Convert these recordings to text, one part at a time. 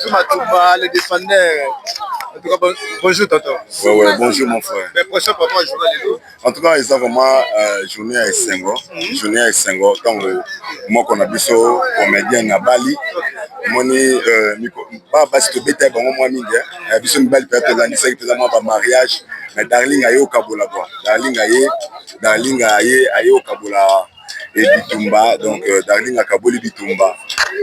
Zoumatumba, le défendeur. En tout cas, bonjour tonton. Ouais, bonjour mon frère. Mais prochain papa, en tout cas, c'est vraiment journée à Sengo. Journée à Sengo. Donc, moi, qu'on a vu ça, comédien à Bali. Moni, parce que bête bon moi minga. Biso mbali peut être l'année c'est moi par mariage. Mais darling aye au Kabola quoi. Darling aye au Kabola et Bitumba. Donc, darling à Kaboli Bitumba.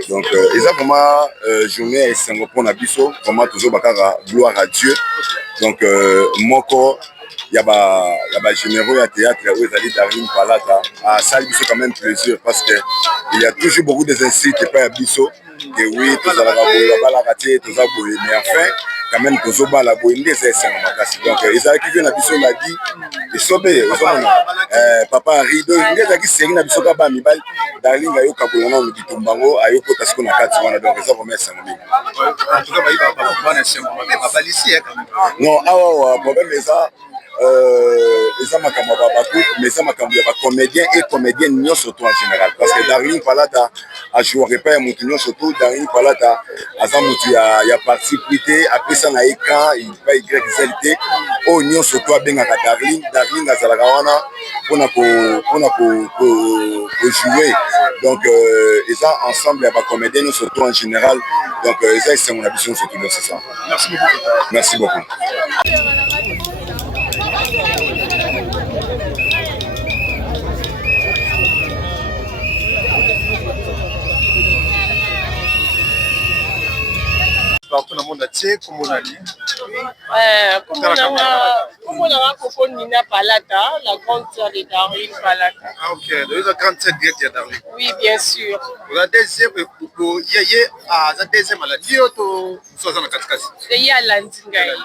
Donc, ils ont vraiment journée à Sengo pour na biso. Vraiment toujours bakara gloire à Dieu. Donc, moko. Il y a généraux à théâtre où ils allaient Darling Palata. À ça, il quand même plaisir parce que il y a toujours beaucoup d'insites qui peuvent biso. Que oui, tout ça la raté, tout ça mais enfin, quand même, tout ça la boîte, c'est ça. Donc, ils ont qui viennent à biso l'a dit. Ils sont bien, papa Rido, ils ont qui série na biso kaba mibal. Darling ayo kabulana on dit tombango ayo kota ce qu'on a quatre mois donc ça remet ça. En tout cas, il va pas ici quand même. Non, problème est ça. Ils ont mais ça m'a cambié comédien et comédienne surtout en général parce que Darling Palata a joué pas un surtout Darling Palata a participé après ça na écran il va y au nion surtout bien à Darling à Zalagawana pour jouer donc ils sont ensemble avec comédien surtout en général donc ça c'est mon ambition surtout c'est ça. Merci beaucoup. Partout dans le monde entier, comme on a dit. Comme on a Coco Nina Palata, la grande sœur de Darling Palata. Ah ok, donc la grande sœur de Darling. Oui, bien sûr. La deuxième, la deuxième maladie, ou soit dans Katkasi. C'est y a l'Andingaï.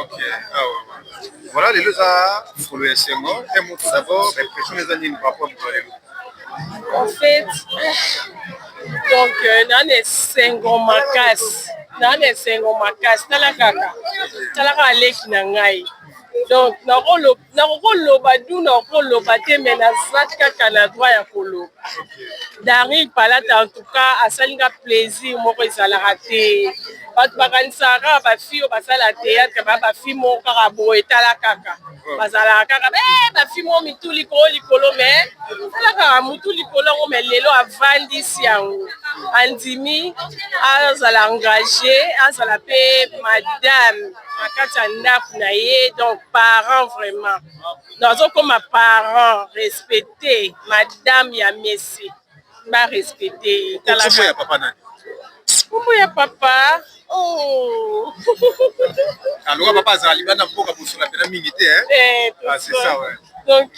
Ok, ah ouais. Voilà, les deux a foulé un mot. Et moi tout d'abord, répression des années par rapport à en fait, donc, dans les 5 makas. Dans les 5 makas, talakaka aleki na ngai donc nakoloba du nakoloba te mais nazati kaka na droit ya koloba. Darling Palata en tout cas asalinga plaisir moko ezalaka te bato bakanisaka bafille oyo basala théâtre bafille moko kaka boye etala kaka bazalaka kaka bafille moko mitu likolo mais tala kaka mutu likolo yango mais lelo avandisi yango andimi azala engagé azala mpe madame na kati ya ndako na ye donc parent vraiment nazokoma parent respecté madame ya messi barespecté kombo ya papa oh alors papa azali bana mboka bosula pena mingi te hein c'est ça ouais donc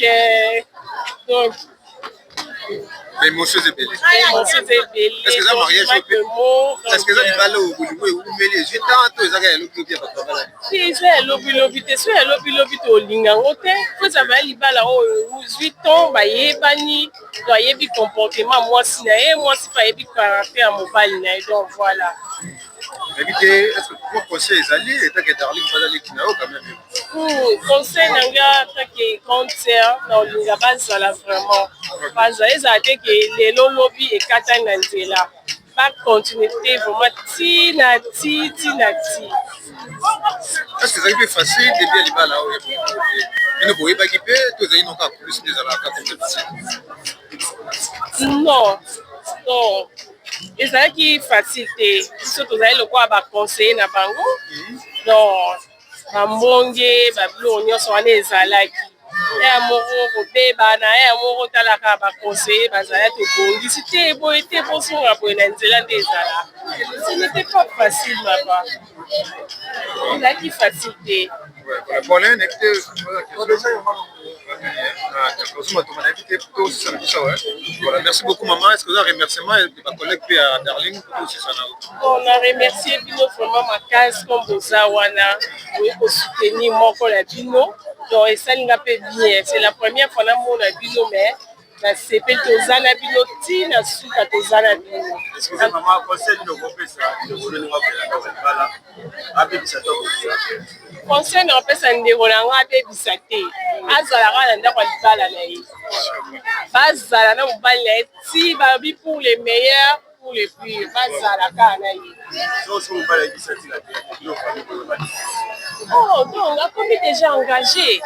l'émotion est belle. Est-ce que ça mariage est-ce que ça dit balo ou mêler je tente ça ga lobi bien papa si c'est lobi te so lobi to linga ngote faut ça va libala o 8 ans ba yebani to yebi comportement moi si pas yebi caractère mobile na donc voilà. Éviter est-ce que pour conseil les alliés et que Darling pas aller kinao quand même. Conseil nanga que concert dans linga bazala vraiment bazala ezate que les lobby et katanga nzela pas continuité vraiment tina. Est-ce que ça est facile de bien libala et ne pouvez pas équiper tous les non pas plus des non ezalaki facile te biso tozali lokola baconseiller na bango donc bambonge babilo nyonso wana ezalaki ya moko kobebana ya moko talaka baconseiller bazala tobongisi te boye te bosonga boye na nzela nde ezala ce n'était pas facile papa ezalaki facile te Voilà, merci beaucoup maman. Est-ce que vous avez un remerciement de ma collègue puis à Darling pour aussi ça? On a remercié Bino vraiment ma case comme Bozawana pour soutenir mon collègue Bino. Donc ça n'a pas bien. C'est la première fois que on a Bino mais c'est peut Tozana Bino tina suka Tozana Bino. Est-ce que maman conseille de grouper ça? De vouloir nous rappeler là. Avec ça conseil na pesa ndeko na nga abebisa te azalaka na ndako ya libala na ye bazala na mobali na ye ti babi pour le meilleur cool et puis bazalaka na ye. Oh, donc akomi déjà engagé.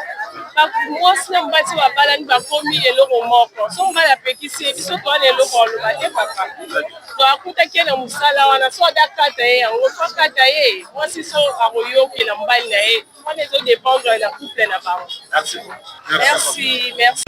Mwasi na mobali babalani bakomi eloko moko. So mobali apekisi ye biso towana eloko aloba te papa. Donc akutaki ye na mosala wana so adakata ye yango so akata ye mwasi so akoyokela mobali na ye wana ezodépendre na couple na bango. Merci, merci.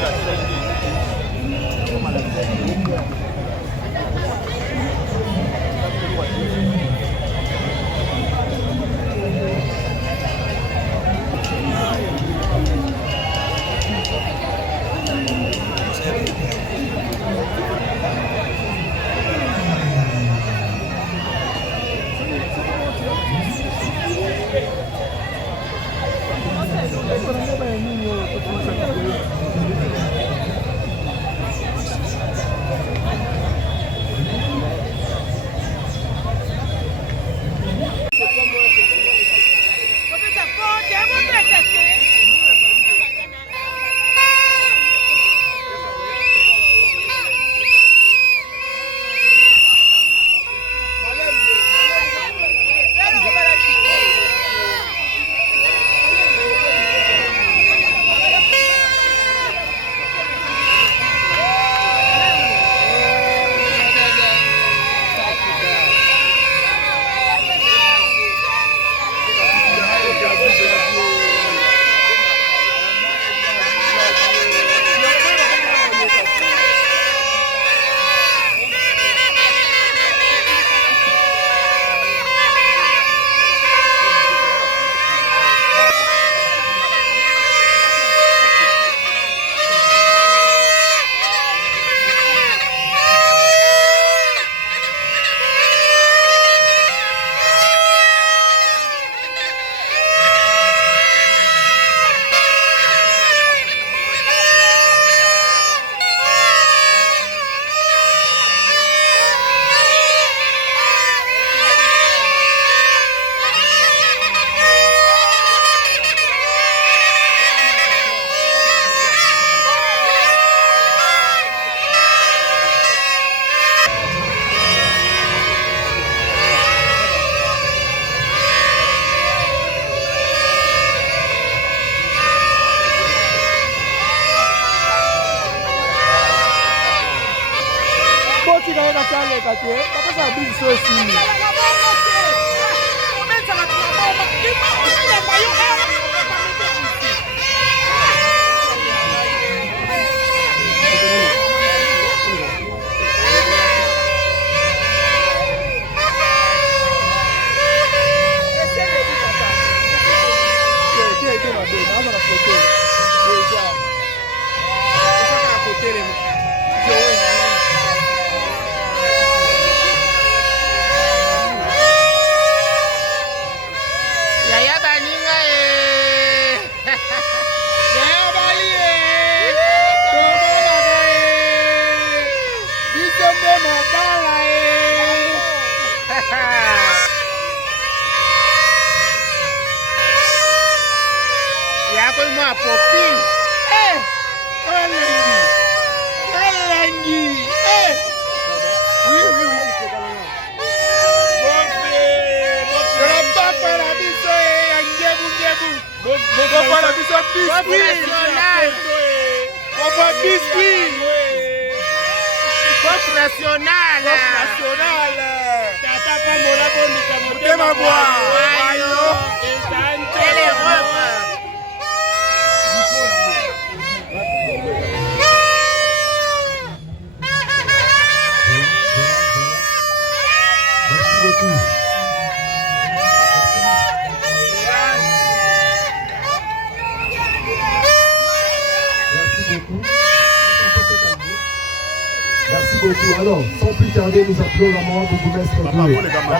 Merci beaucoup. Alors, sans plus tarder, nous appelons la maman bourgmestre de la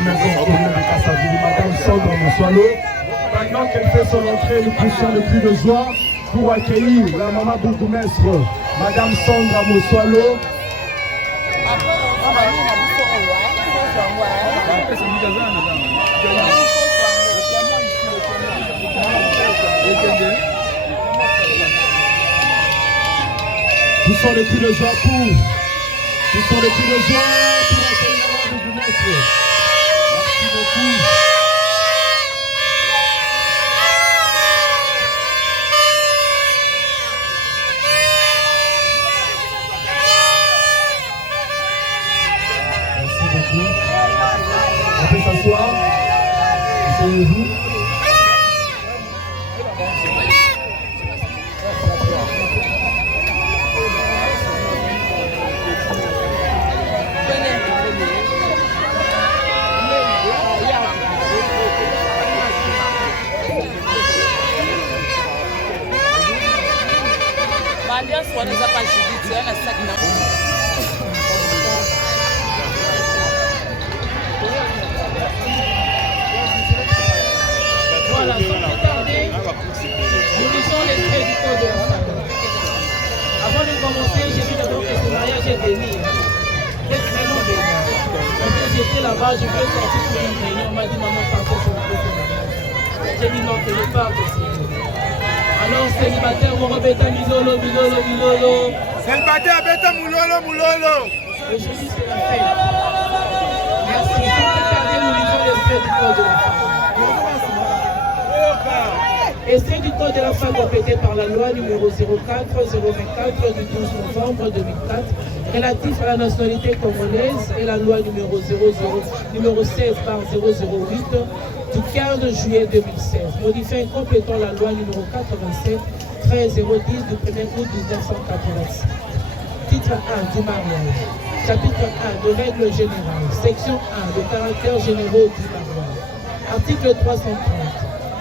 maison commune de Kassaville, Madame Sandra Moussoalo. Maintenant qu'elle fait son entrée, nous poussons le cri de joie pour accueillir la maman bourgmestre, Madame Sandra Moussoalo. Poussons le cri de joie pour... Poussons le cri de joie pour accueillir messieurs. Merci beaucoup. Merci beaucoup. On peut s'asseoir. Asseyez-vous. Aliás, quando eles aparecem, ela sabe não. Voilà, sans plus tarder, nous lisons l'extrait du code de la famille. Avant de commencer, j'ai vu d'abord que ce mariage est béni. C'est vraiment béni. Quand j'étais là-bas, je voulais sortir pour une réunion. On m'a dit, maman, partez sur le mariage. J'ai dit non, que je parte aussi. Alors, célibataire, on rebêta milolo, milolo, milolo. Célibataire, bêta moulolo, moulolo. Et je dis, c'est la fête. Merci. Sans plus tarder, nous lisons l'extrait du code de la famille. Extrait du code de la femme complété par la loi numéro 04-024 du 12 novembre 2004 relatif à la nationalité congolaise et la loi numéro 16 par 008 du 15 juillet 2016, modifiant et complétant la loi numéro 87-010 du 1er août 1986. Titre 1 du mariage. Chapitre 1 de règles générales. Section 1 de caractères généraux du mariage. Article 330.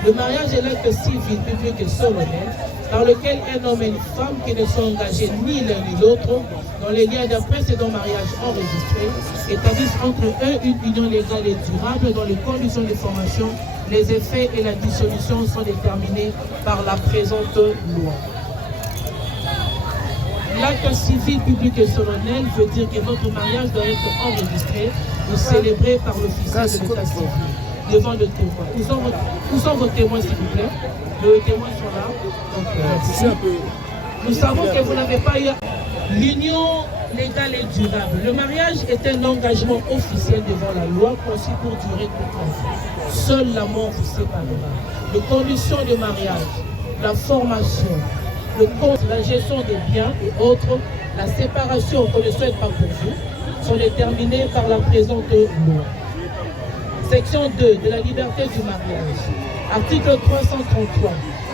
Le mariage est l'acte civil, public et solennel par lequel un homme et une femme qui ne sont engagés ni l'un ni l'autre dans les liens d'un précédent mariage enregistré établissent entre eux une union légale et durable dont les conditions de formation, les effets et la dissolution sont déterminés par la présente loi. L'acte civil, public et solennel veut dire que votre mariage doit être enregistré ou célébré par l'officier de l'état civil devant le témoin. Où sont vos témoins, s'il vous plaît? Les témoins sont là. Donc, nous savons que vous n'avez pas eu l'union légale et durable. Le mariage est un engagement officiel devant la loi conçu pour durer toute la vie. Seule la mort vous séparera. Les conditions de mariage, la formation, le compte, la gestion des biens et autres, la séparation qu'on ne souhaite pas pour vous, sont déterminées par la présente loi. Section 2 de la liberté du mariage. Article 333.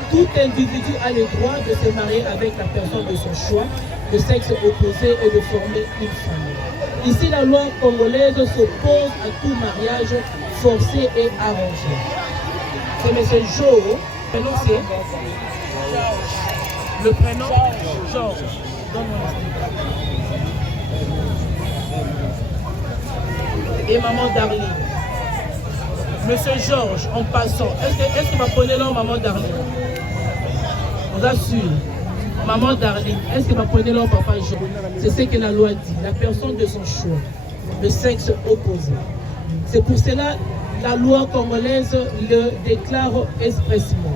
Tout individu a le droit de se marier avec la personne de son choix, de sexe opposé et de former une famille. Ici, la loi congolaise s'oppose à tout mariage forcé et arrangé. C'est M. Jo. Le prénom c'est le prénom Georges. Et maman Darlene. Monsieur Georges, en passant, est-ce que vous prenez l'homme maman Darlene? On assure. Maman Darlene, est-ce que vous prenez l'homme papa Georges? C'est ce que la loi dit. La personne de son choix, le sexe opposé. C'est pour cela la loi congolaise le déclare expressément.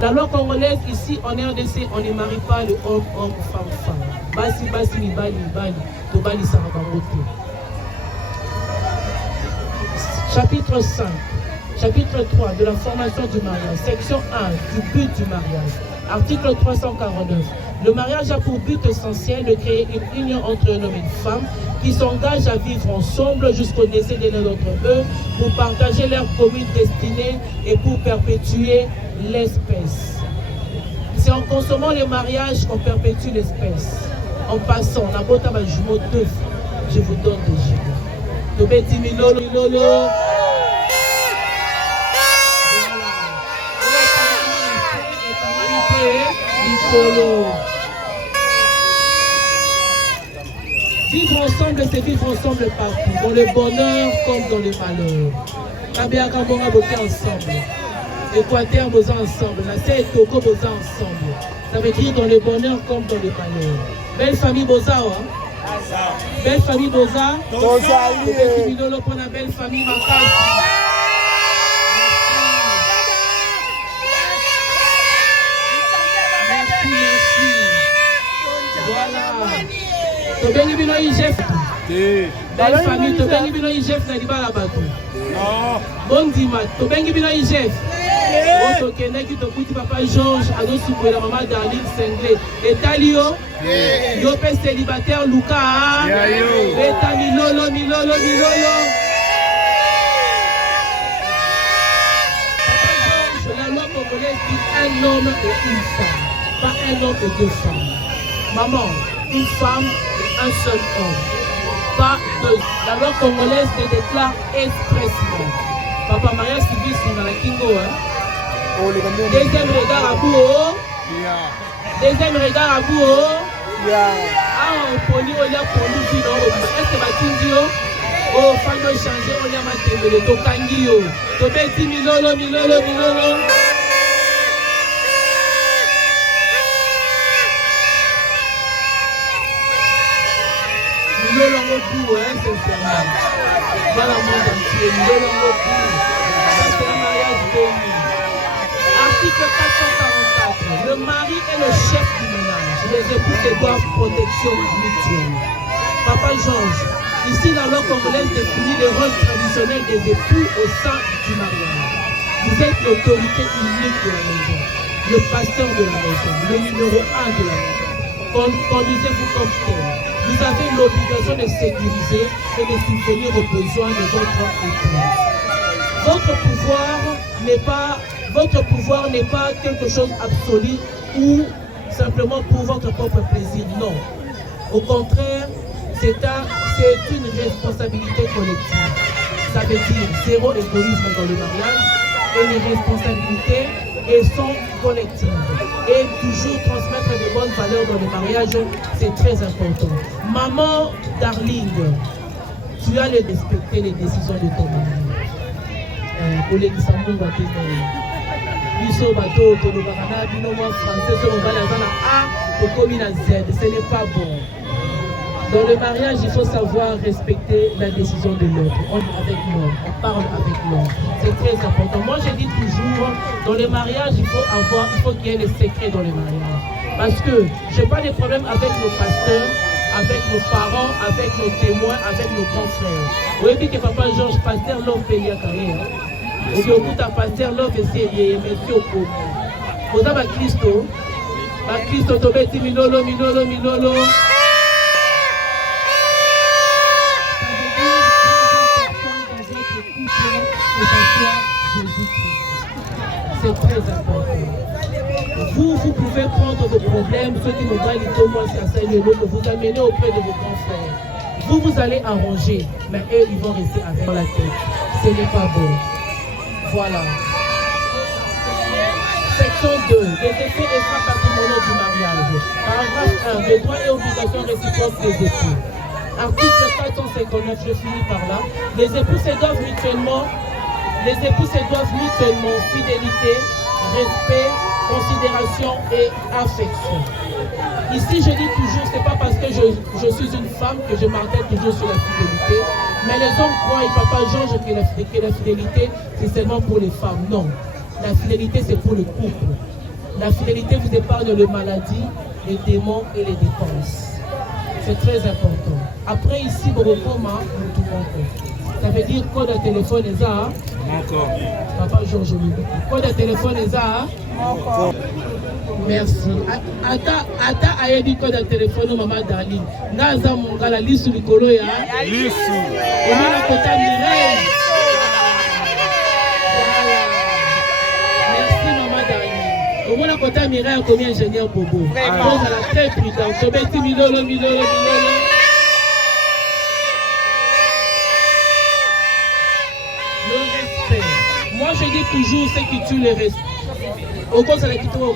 La loi congolaise ici en RDC, on ne marie pas le homme, femme. Basi, ni bali, to bali sarabangote. Chapitre 5, chapitre 3 de la formation du mariage, section 1 du but du mariage, article 349. Le mariage a pour but essentiel de créer une union entre un homme et une femme qui s'engagent à vivre ensemble jusqu'au décès de l'un d'entre eux pour partager leur commune destinée et pour perpétuer l'espèce. C'est en consommant le mariage qu'on perpétue l'espèce. En passant, on a beau tabac jumeau 2 fois, je vous donne des jumeaux. Tobeti milolo, milolo. Vivre ensemble, c'est vivre ensemble partout, dans le bonheur comme dans le malheur. Kabea Kabonga Boké ensemble. Équateur Boza ensemble. La Sey et Togo Boza ensemble. Ça veut dire dans le bonheur comme dans le malheur. Belle famille Boza, hein? Belle famille Boza. Boza, Milolo pour la belle famille Makasi. Merci. Voilà. Tobeni Bino Igef. Belle famille, tu bengi bino IGF na libala bato. Bon dimanche, tu bengi bino IGF. Oto keneki to kuti papa Georges azo sukola maman Darlene Senglé. Et Talio, yo pe célibataire Luka. Beta milolo. La loi congolaise dit un homme et une femme, pas un homme et deux femmes. Maman, une femme et un seul homme. Pas deux. La loi congolaise le déclare expressément. Papa Maria Sylvie Singala Kingo, hein? Deuxième regard à bout. Deuxième regard à bout. Ah, poli, on a poli, est-ce que Batindio? Oh, femme changer, on a maté le tokangio. Tobeti milolo. Milolo beaucoup, hein, sincèrement. Dans le monde entier, milolo beaucoup. Ça, c'est un mariage béni. Article 444. Le mari est le chef du ménage. Les époux se doivent protection mutuelle. Papa Georges, ici la loi congolaise définit le rôle traditionnel des époux au sein du mariage. Vous êtes l'autorité unique de la maison, le pasteur de la maison, le numéro 1 de la maison. Conduisez-vous comme tel. Vous avez l'obligation de sécuriser et de subvenir aux besoins de votre épouse. Votre pouvoir n'est pas quelque chose d'absolu ou simplement pour votre propre plaisir. Non. Au contraire, c'est une responsabilité collective. Ça veut dire zéro égoïsme dans le mariage et les responsabilités sont collectives. Et toujours transmettre de bonnes valeurs dans le mariage, c'est très important. Maman Darling, tu as de respecter les décisions de ton mari. Pour les qui sont biso bato tolobaka bino mwa français so mobali aza na A okomi na Z, ce n'est pas bon. Dans le mariage, il faut savoir respecter la décision de l'autre. On est avec l'homme, on parle avec l'homme. C'est très important. Moi, je dis toujours, dans le mariage, il faut qu'il y ait des secrets dans le mariage. Parce que je n'ai pas de problème avec nos pasteurs, avec nos parents, avec nos témoins, avec nos grands frères. Vous voyez que Papa Georges, pasteur, l'homme fait la carrière. Et puis, au bout d'un pasteur, l'homme fait ses messieurs au commun. Vous avez Christo, Tobeti, Milolo. C'est très important. Vous pouvez prendre vos problèmes, ceux qui nous gagnent moi, vous amener auprès de vos grands frères. Vous allez arranger, mais eux, ils vont rester avec la tête. Ce n'est pas bon. Voilà. Section 2. Les effets extra-patrimoniaux du mariage. Paragraphe 1. Les droits et obligations réciproques des époux. Article 459, je finis par là. Les époux se doivent mutuellement fidélité, respect, considération et affection. Ici, je dis toujours, c'est pas parce que je suis une femme que je martèle toujours sur la fidélité, mais les hommes croient, et Papa Georges, que la fidélité, c'est seulement pour les femmes. Non, la fidélité, c'est pour le couple. La fidélité vous épargne les maladies, les démons et les dépenses. C'est très important. Après, ici, Borokoma, nous tout encore. Ça veut dire code de téléphone est ça. Encore. Papa Georges, code de téléphone est ça. Encore. Merci. Ata ayebi code de téléphone maman Darlene. Naza mongala lisu likolo ya. Lisu. Omona kota Mireille. Merci maman Darlene. Omona kota Mireille comme ingénieur Bobo. On a très prudent. Tobeti milolo. Moi, je dis toujours ce qui tue le respect. Au cause de la question, maman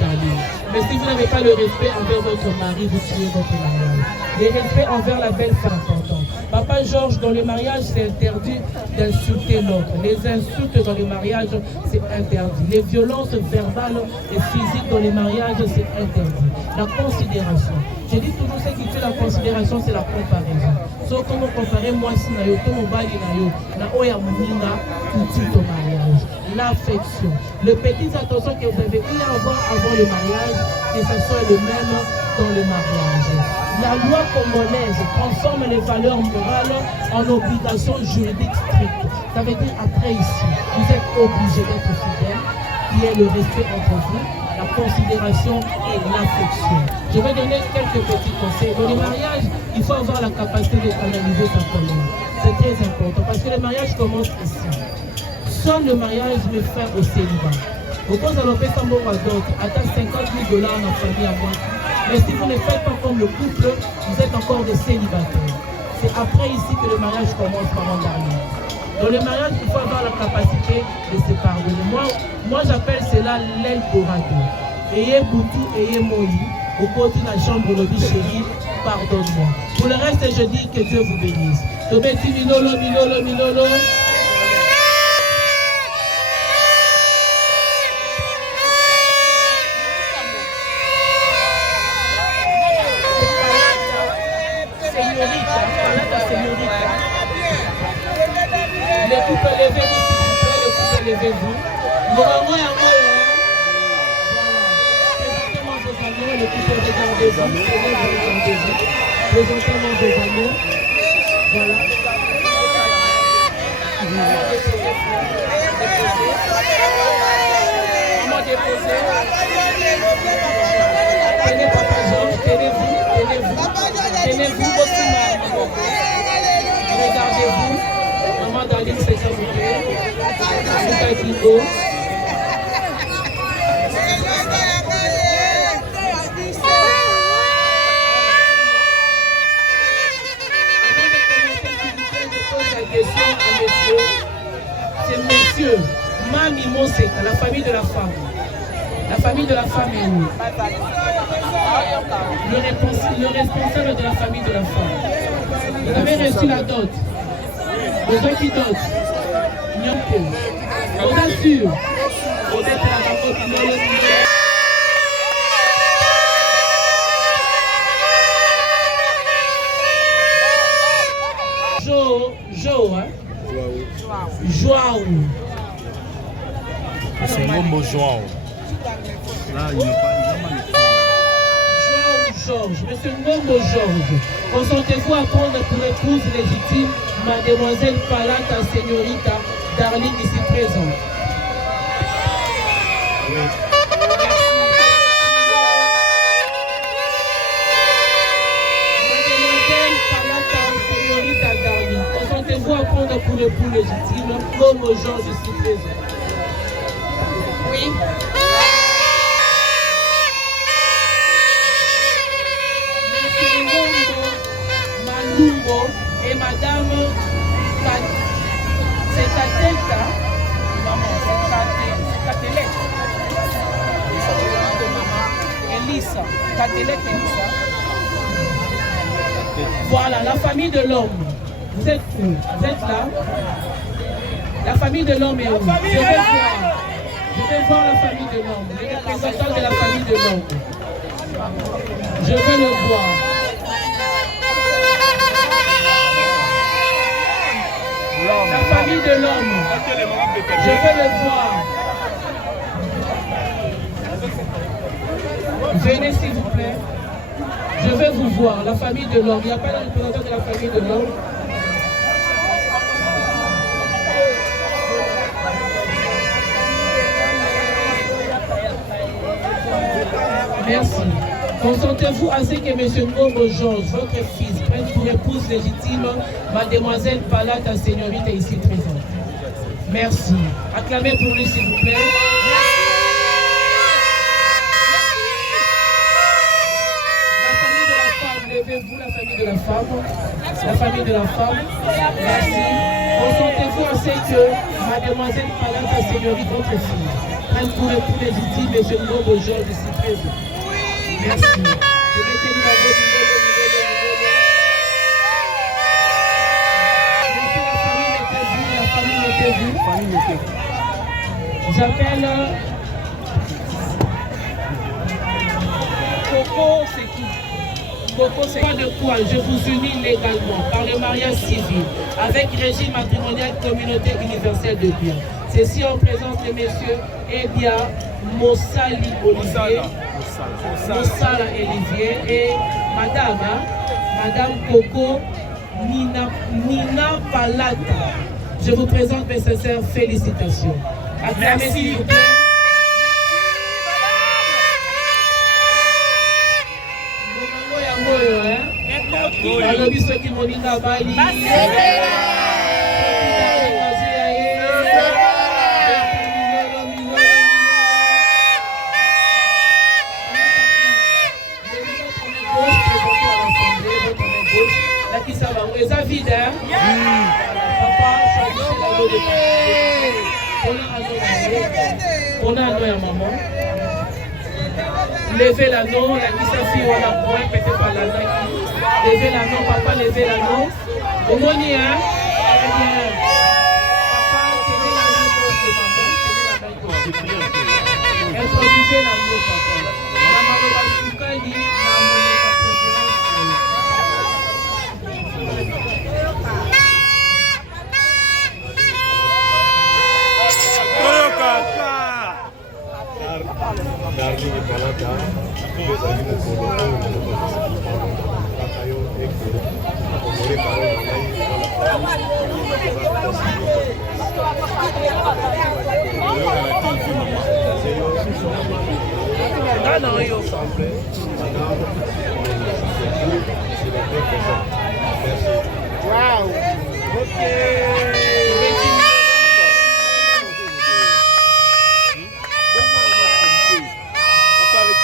Darlene. Mais si vous n'avez pas le respect envers votre mari, vous tuez votre mariage. Le respect envers la belle femme, c'est important. Papa Georges, dans le mariage, c'est interdit d'insulter l'autre. Les insultes dans le mariage, c'est interdit. Les violences verbales et physiques dans le mariage, c'est interdit. La considération. Je dis toujours ce qui tue la considération, c'est la comparaison. So, comment comparer moi si na yo, comment bali na yo, na oya muninga, tout ton mariage. l'affection. Le petit attention que vous avez eu à avoir avant le mariage, que ce soit le même dans le mariage. La loi congolaise transforme les valeurs morales en obligations juridiques strictes. Ça veut dire après ici, vous êtes obligé d'être fidèle, qui est le respect entre vous, la considération et l'affection. Je vais donner quelques petits conseils. Dans le mariage, il faut avoir la capacité de canaliser sa colère. C'est très important parce que le mariage commence ici. Seul le mariage met fin au célibat. Vous pouvez allonger ça mot à d'autres, atteindre 50 000 $ en famille à moi. Mais si vous ne faites pas comme le couple, vous êtes encore des célibataires. C'est après ici que le mariage commence par un dernier. Dans le mariage, il faut avoir la capacité de se pardonner. Moi j'appelle cela l'Eldorado. Ayez Boutou, ayez Moï. Au côté de la chambre, le dit chérie, pardonne-moi. Pour le reste, je dis que Dieu vous bénisse. Tobeti Milolo, Milolo, Milolo. Les couples levez-vous, s'il vous plaît, les couples levez-vous. Présentez-moi vos anneaux, les couples regardez-vous. Présentez-moi vos anneaux. Voilà. Maman déposée. Tenez Papa Georges, tenez-vous. Tenez-vous aussi, maman. Regardez-vous. Maman Daline, c'est ça, vous plaît. Lucas Kingo. C'est monsieur Mami Moseka, la famille de la femme. La famille de la femme est où? Le responsable de la famille de la femme. Vous avez reçu la dot. Les gens qui dotent. Nyampo. On assure. On est à la raconte. Joao. C'est Ngombo Joao. Là, il n'a pas Georges, monsieur Ngombo Georges, consentez-vous à prendre pour épouse légitime mademoiselle Palata Señorita Darling ici présente. Oui. Mademoiselle Palata Señorita Darling, consentez-vous à prendre pour épouse légitime Ngombo Georges ici présent. Oui. Et madame, c'est Kateka, maman, c'est Katelek. Elissa, Katelek Elissa. Voilà, la famille de l'homme. Vous êtes où? Vous êtes là? La famille de l'homme est où? Je vais voir la famille de l'homme, le représentant de la famille de l'homme. Je veux le voir. La famille de l'homme, je veux le voir. Venez s'il vous plaît. Je veux vous voir, la famille de l'homme. Il n'y a pas de représentant de la famille de l'homme. Merci. Consentez-vous à ce que M. Ngombo Georges, votre fils, prenne pour épouse légitime mademoiselle Palata Señorita ici présente. Merci. Acclamez pour lui s'il vous plaît. La famille de la femme, levez-vous, la famille de la femme. La famille de la femme. Merci. Consentez-vous à ce que mademoiselle Palata Señorita, votre fille, prenne pour épouse légitime M. Ngombo Georges ici présent. Merci. Je vais tenir la bonne J'appelle Coco, c'est qui? Coco, c'est pas de quoi je vous unis légalement par le mariage civil avec régime matrimonial communauté universelle de biens. Ceci en présence de messieurs Ebia Mossali Olivier, Mossala Olivier et Madame Coco Nina Palata. Je vous présente mes sincères félicitations. Acclamez s'il vous plaît. Balobi soki moninga bali. Eza vide, hein? Papa, on a un nom à maman. Levez l'anneau, la qui on a point, peut-être pas la naki. Levez l'anneau, papa, levez l'anneau. Au moni, hein? Très bien. Papa, tenez la main gauche de maman, tenez la main gauche. Introduisez l'anneau, papa. La maloba soukali, la maloba préférence. Wow.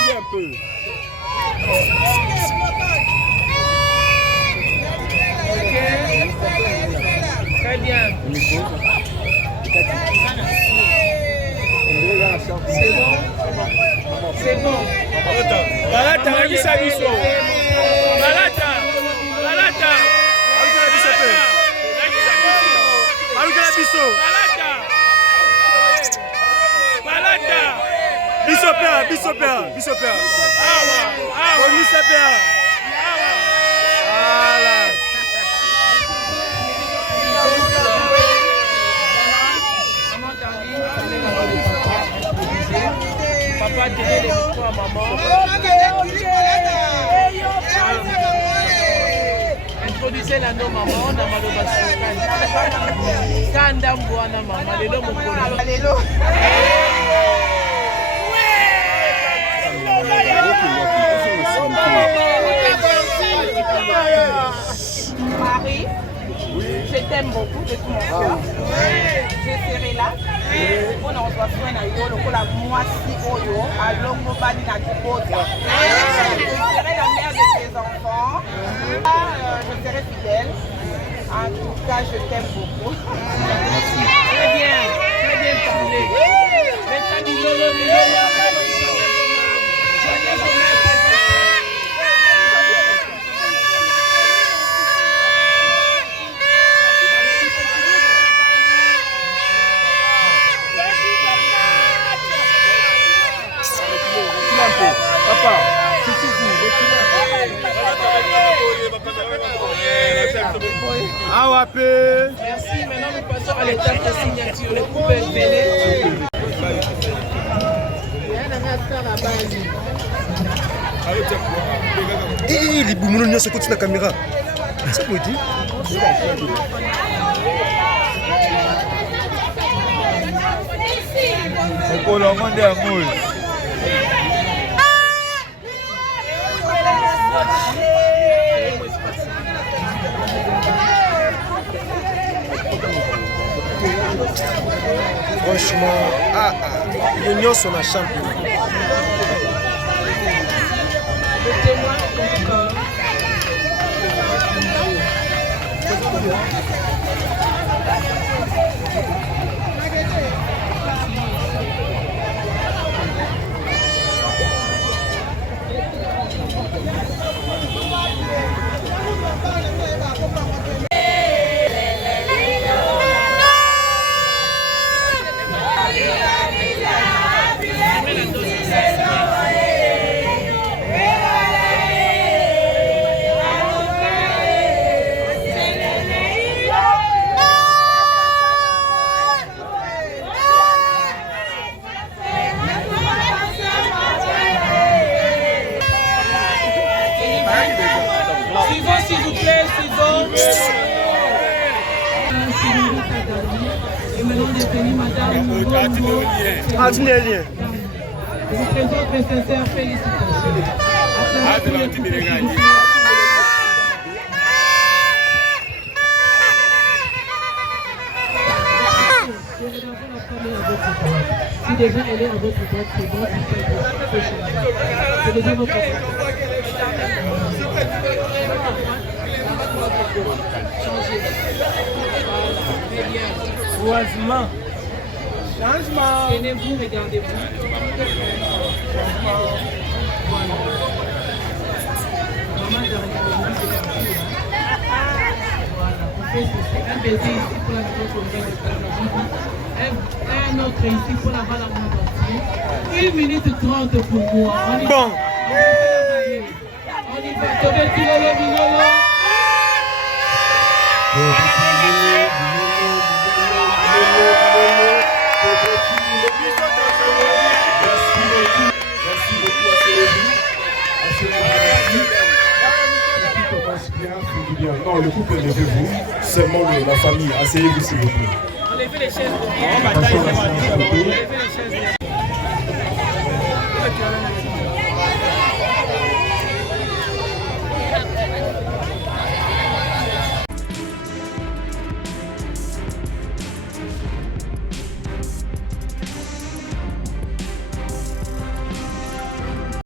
Un peu. Ok. Très bien. C'est bon. C'est bon. Balata, Rabisa Biso. Balata. Balata. Balata. Balata. Bisopéa. Voilà. Papa, tenez les micros à maman. Introduisez l'anneau maman, on a mal au bassin. Kanda mbouana maman, lelo mokolo. Lelo. Marie, je t'aime beaucoup de tout mon cœur. Je serai là. On a reçoit soin à yo, le la moisi oyo, à longo bali na kibota. Je serai la mère de tes enfants. Je serai fidèle. En tout cas, je t'aime beaucoup. Très bien parlé. Papa, c'est tout. Merci, maintenant nous passons à l'étape de signature. Le couple est venu. Eh, les boumounos nyonso koti na caméra. Ça peut dire. Franchement, l'Union sont la champion. Le témoin, Et maintenant de tenir Madame Mbongo. Je vous présente mes sincères félicitations. Si déjà elle est à votre droite, c'est bon, c'est déjà votre Changement. Changement. Tenez-vous, regardez-vous. Voilà. Maman, voilà. On fait ceci. Un baiser ici pour la maison congrès de un autre ici pour la balle à 1 minute 30 pour moi. On y va. Bon. On y va. Tobé Kilolo Bilolo. Non, le couple, levez-vous. Seulement la famille, asseyez-vous s'il vous plaît. Enlevez les chaises de bien.